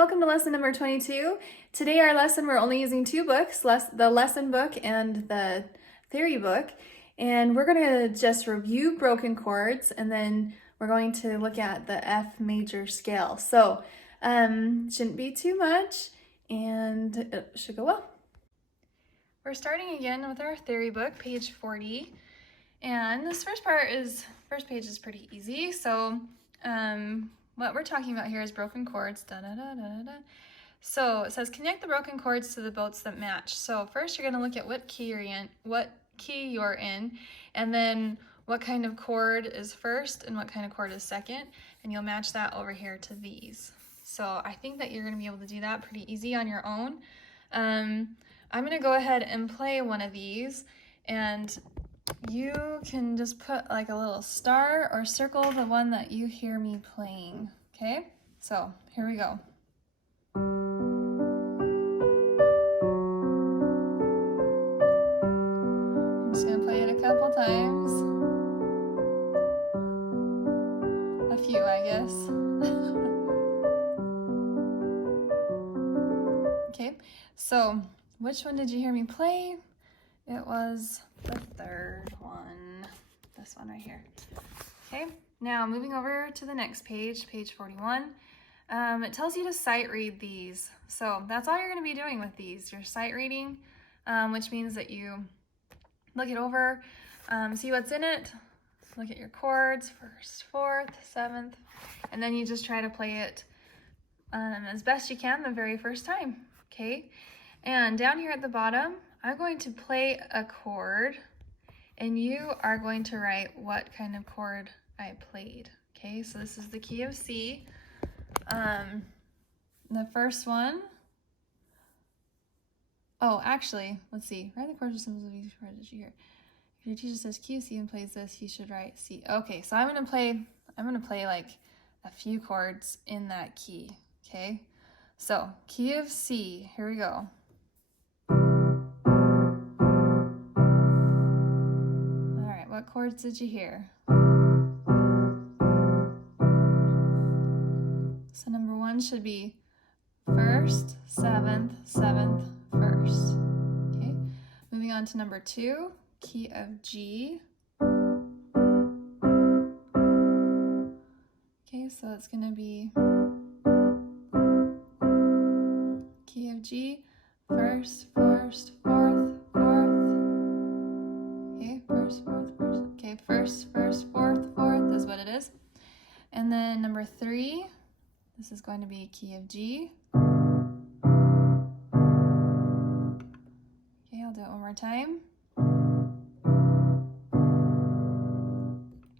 welcome to lesson number 22. Today our lesson, we're only using two books, the lesson book and the theory book. And we're going to just review broken chords, and then we're going to look at the F major scale. So shouldn't be too much, and it should go well. We're starting again with our theory book, page 40. And this first page is pretty easy. So what we're talking about here is broken chords. Da, da, da, da, da. So it says connect the broken chords to the notes that match. So first you're going to look at what key you're in, and then what kind of chord is first and what kind of chord is second, and you'll match that over here to these. So I think that you're going to be able to do that pretty easy on your own. I'm going to go ahead and play one of these, and you can just put like a little star or circle the one that you hear me playing, okay? So here we go. I'm just gonna play it a couple times. A few, I guess. Okay, so which one did you hear me play? It was the third one, this one right here. Okay, now moving over to the next page, page 41. It tells you to sight read these. So that's all you're going to be doing with these. You're sight reading, which means that you look it over, see what's in it, look at your chords, first, fourth, seventh, and then you just try to play it as best you can the very first time, okay? And down here at the bottom, I'm going to play a chord, and you are going to write what kind of chord I played. Okay, so this is the key of C. The first one. Oh, actually, let's see. Write the chords or symbols of each chord that you hear. If your teacher says key of C and plays this, you should write C. Okay, so I'm gonna play like a few chords in that key. Okay, so key of C. Here we go. What chords did you hear? So number one should be first, seventh, seventh, first. Okay, moving on to number two, key of G. Okay, so it's going to be key of G, first, fourth, fourth. Okay, first, fourth. Okay, first, fourth is what it is. And then number three, this is going to be key of G. Okay, I'll do it one more time.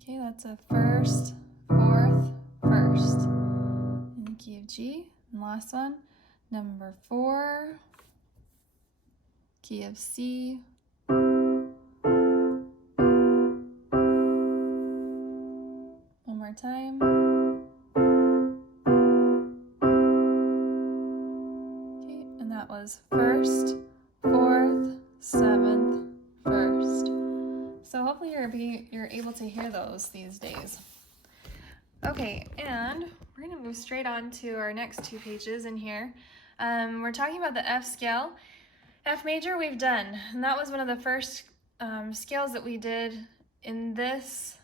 Okay, that's a first, fourth, first. And the key of G. And last one, number four, key of C. Time. Okay, and that was first, fourth, seventh, first. So hopefully you're able to hear those these days. Okay, and we're going to move straight on to our next two pages in here. We're talking about the F scale. F major we've done, and that was one of the first scales that we did in this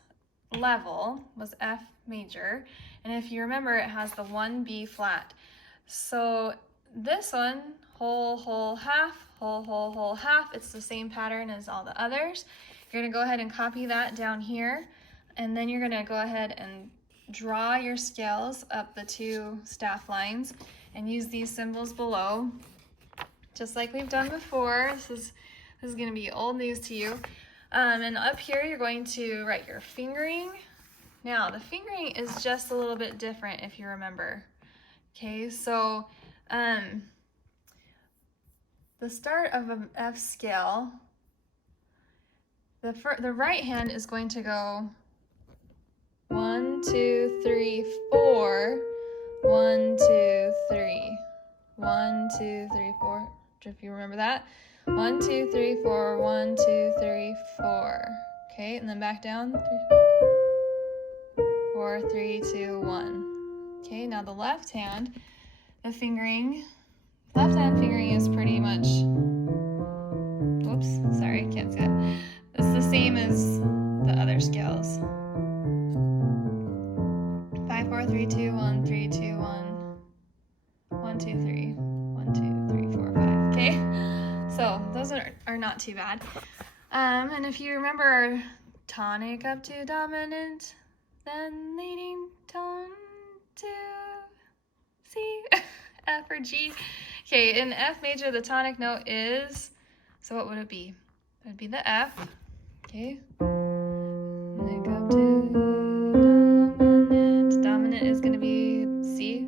level, was F major, and if you remember, it has the 1 B flat. So this one, whole, half, whole, half, it's the same pattern as all the others. You're going to go ahead and copy that down here, and then you're going to go ahead and draw your scales up the two staff lines and use these symbols below, just like we've done before. This is going to be old news to you. And up here, you're going to write your fingering. Now, the fingering is just a little bit different if you remember. Okay, so the start of an F scale, the right hand is going to go 1, 2, 3, 4. 1, 2, 3. 1, 2, 3, 4. If you remember that. 1, 2, 3, 4, 1, 2, 3, 4. Okay, and then back down. 3, 4, 3, 2, 1. Okay, now the left hand the fingering. Left hand fingering is pretty much, oops, sorry, can't see it. It's the same as the other scales. 5, 4, 3, 2, 1, 3, 2, 1, 1, 2, 3, 1, 2, 3, 4, 5. Okay, so those are not too bad. And if you remember our tonic up to dominant, then leading tone to C, F or G. Okay, in F major, the tonic note is, so what would it be? It would be the F, okay? Lick up to dominant. Dominant is going to be C.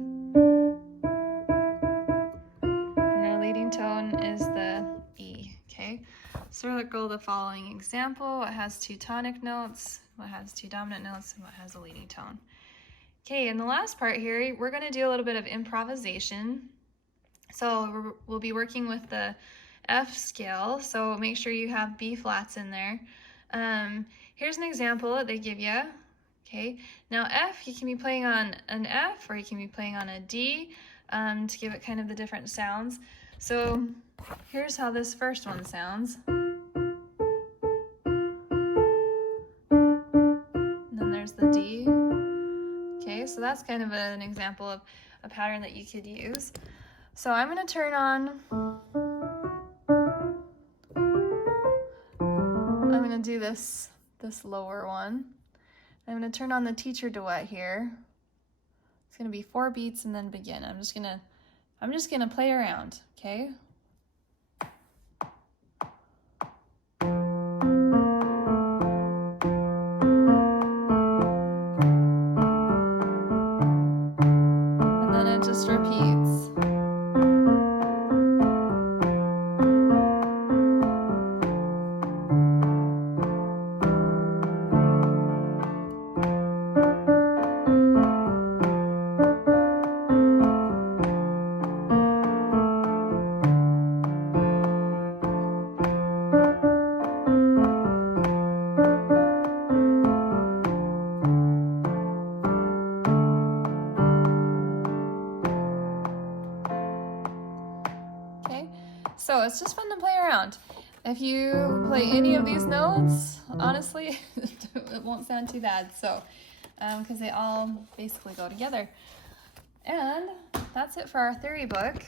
And our leading tone is the E, okay? Circle the following example. What has 2 tonic notes, what has 2 dominant notes, and what has a leading tone. Okay, in the last part here, we're going to do a little bit of improvisation. So we'll be working with the F scale, so make sure you have B flats in there. Here's an example that they give you. Okay, now F, you can be playing on an F or you can be playing on a D to give it kind of the different sounds. So here's how this first one sounds. And then there's the D. Okay, so that's kind of an example of a pattern that you could use. So I'm going to turn on, I'm going to do this lower one. I'm going to turn on the teacher duet here. It's going to be 4 beats and then begin. I'm just going to play around, okay? And then it just repeats. So it's just fun to play around. If you play any of these notes, honestly, it won't sound too bad. So, because they all basically go together. And that's it for our theory book.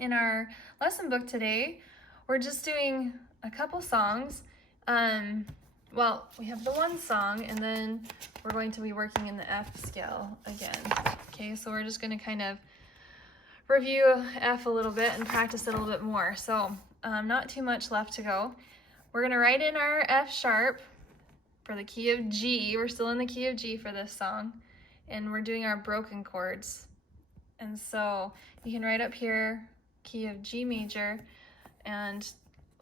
In our lesson book today, we're just doing a couple songs. Well, we have the one song, and then we're going to be working in the F scale again. Okay, so we're just going to kind of review F a little bit and practice it a little bit more. So not too much left to go. We're going to write in our F sharp for the key of G. We're still in the key of G for this song, and we're doing our broken chords. And so you can write up here key of G major, and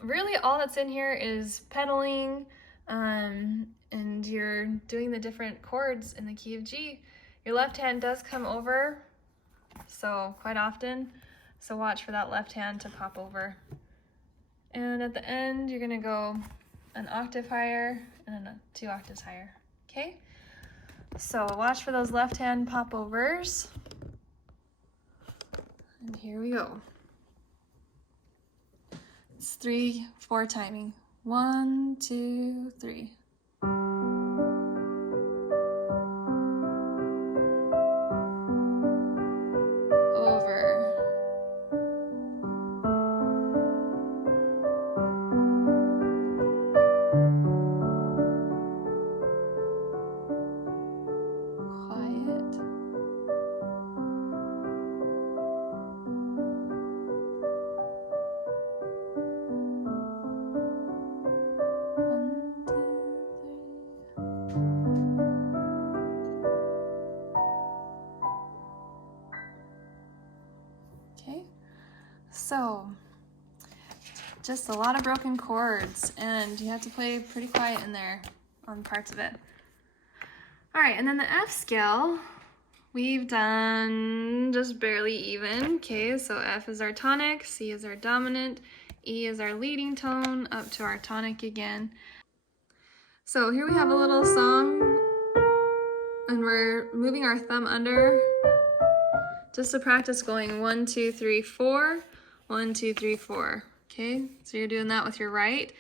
really all that's in here is pedaling, and you're doing the different chords in the key of G. Your left hand does come over, so quite often, so watch for that left hand to pop over. And at the end, you're gonna go an octave higher and then 2 octaves higher, okay? So watch for those left hand pop overs. And here we go. It's 3/4 timing. 1, 2, 3. So, just a lot of broken chords, and you have to play pretty quiet in there on parts of it. All right, and then the F scale, we've done just barely even. Okay, so F is our tonic, C is our dominant, E is our leading tone, up to our tonic again. So here we have a little song, and we're moving our thumb under just to practice going 1, 2, 3, 4, 1, 2, 3, 4. Okay, so you're doing that with your right,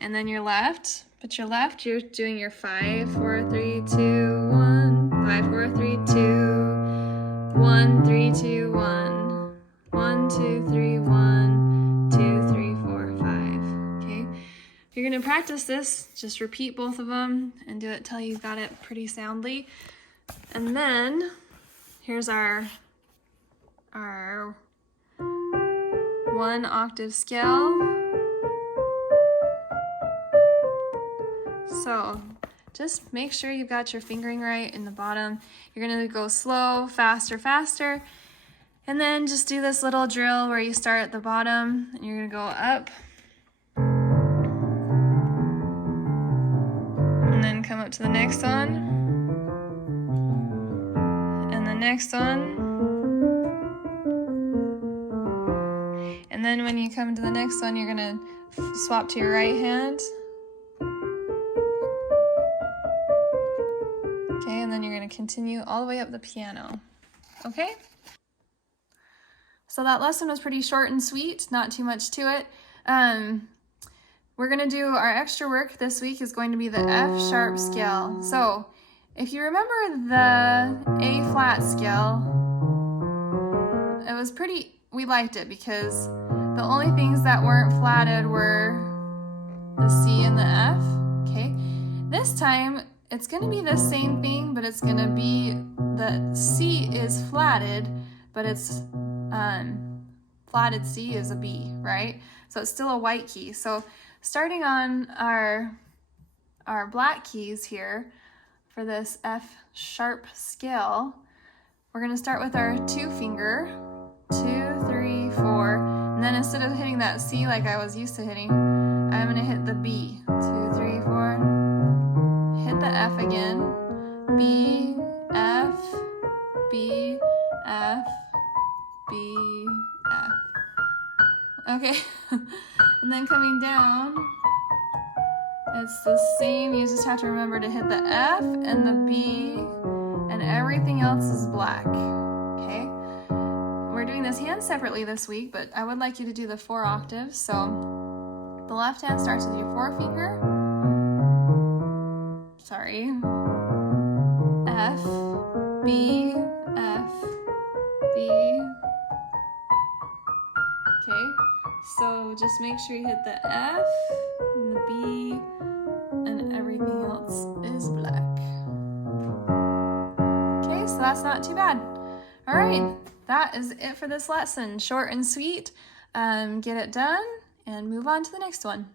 and then your left. But your left, you're doing your 5, 4, 3, 2, 1, 5, 4, 3, 2, 1, 3, 2, 1, 1, 2, 3, 1, 2, 3, 4, 5. Okay, if you're gonna practice this, just repeat both of them and do it till you've got it pretty soundly. And then here's our 1 octave scale. So just make sure you've got your fingering right in the bottom. You're gonna go slow, faster, faster. And then just do this little drill where you start at the bottom and you're gonna go up. And then come up to the next one. And the next one. And then when you come to the next one, you're gonna swap to your right hand. Okay, and then you're gonna continue all the way up the piano. Okay? So that lesson was pretty short and sweet, not too much to it. We're gonna do our extra work this week is going to be the F sharp scale. So if you remember the A flat scale, it was we liked it because the only things that weren't flatted were the C and the F, okay? This time, it's gonna be the same thing, but it's gonna be, the C is flatted, but it's, flatted C is a B, right? So it's still a white key. So starting on our black keys here for this F sharp scale, we're gonna start with our 2 finger, 2, 3, 4, and then instead of hitting that C like I was used to hitting, I'm gonna hit the B, 2, 3, 4, hit the F again, B, F, B, F, B, F. Okay, and then coming down, it's the same. You just have to remember to hit the F and the B, and everything else is black, okay? We're doing this hand separately this week, but I would like you to do the 4 octaves. So the left hand starts with your 4 finger, sorry, F, B, F, B, okay? So just make sure you hit the F and the B, and everything else is black. Okay, so that's not too bad. All right, that is it for this lesson. Short and sweet. Get it done and move on to the next one.